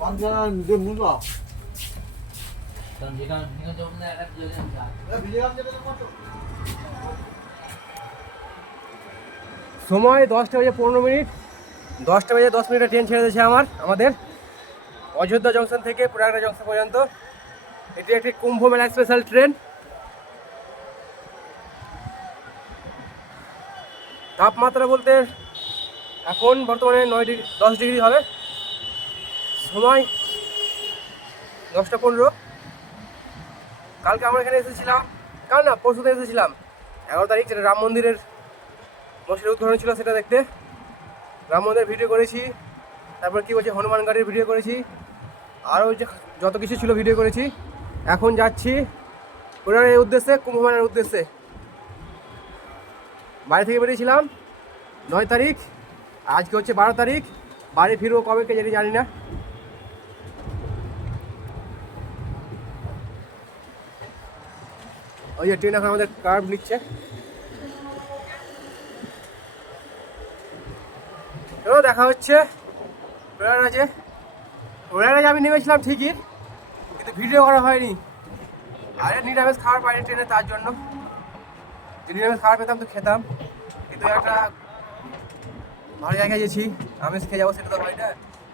완전 이제 문어. সময় 10টা বেজে 15 মিনিট, 10টা বেজে 10 মিনিটে ট্রেন ছেড়ে দিয়েছে আমাদের অযোধ্যা জংশন থেকে প্রয়াগরাজ জংশন পর্যন্ত। এটি একটি কুম্ভ মেলা স্পেশাল ট্রেন। তাপমাত্রা বলতে এখন বর্তমানে 10 ডিগ্রি হবে। সময় 10টা 15। কালকে আমরা এখানে এসেছিলাম, কাল না পরশু দিন এসেছিলাম 11 তারিখ, যেটা রাম মন্দিরের মসজিদের উদ্বোধন ছিল সেটা দেখতে। রাম মন্দিরের ভিডিও করেছি, তারপর কী বলছে হনুমান গাড়ির ভিডিও করেছি, আরও যে যত কিছু ছিল ভিডিও করেছি। এখন যাচ্ছি প্রয়াগের উদ্দেশ্যে, কুম্ভ মেলার উদ্দেশ্যে। বাড়ি থেকে বেরিয়েছিলাম 9 তারিখ, আজকে হচ্ছে 12 তারিখ। বাড়ি ফিরবো কবে কে জানি না। ওই যে ট্রেন এখন আমাদের কার্ভ নিচ্ছে। চলো দেখা হচ্ছে প্রয়াগরাজে। প্রয়াগরাজে আমি নেমেছিলাম ঠিকই, কিন্তু ভিডিও করা হয়নি। আরে নিরামিষ খাবার পাইনি ট্রেনে, তার জন্য। যে নিরামিষ খাবার পেতাম তো খেতাম, কিন্তু একটা ভালো জায়গায় গেছি, আমিষ খেয়ে যাবো সেটা তো হয় না,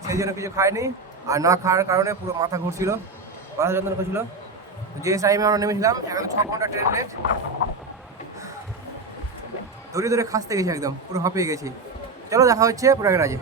সেই জন্য কিছু খাইনি। আর না খাওয়ার কারণে পুরো মাথা ঘুরছিল, মাথা যন্ত্রণা করছিল। যে টাইমে আমরা নেমেছিলাম এখানে 6 ঘন্টা ট্রেন লেট। ধরে ধরে খাসতে গেছি, একদম পুরো হাঁপিয়ে গেছি। চলো দেখা হচ্ছে প্রয়াগরাজে।